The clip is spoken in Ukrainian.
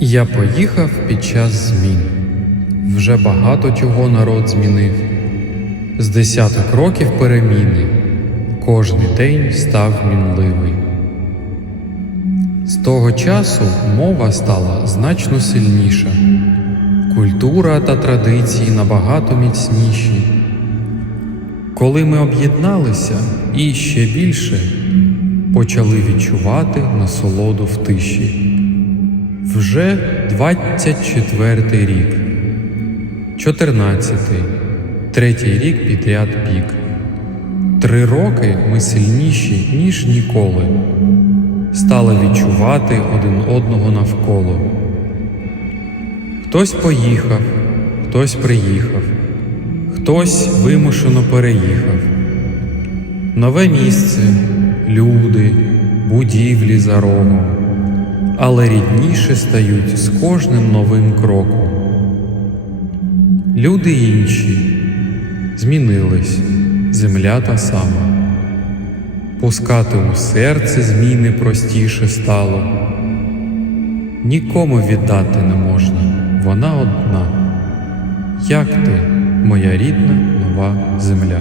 Я поїхав під час змін. Вже багато чого народ змінив. З десяток років переміни. Кожний день став мінливий. З того часу мова стала значно сильніша. Культура та традиції набагато міцніші. Коли ми об'єдналися і ще більше почали відчувати насолоду в тиші. Вже 24 рік, 14, третій рік підряд пік. Три роки ми сильніші, ніж ніколи. Стали відчувати один одного навколо. Хтось поїхав, хтось приїхав, хтось вимушено переїхав. Нове місце, люди, будівлі за рогом, але рідніше стають з кожним новим кроком. Люди інші змінились, земля та сама. Пускати у серце зміни простіше стало. Нікому віддати не можна, вона одна. Як ти, моя рідна нова земля?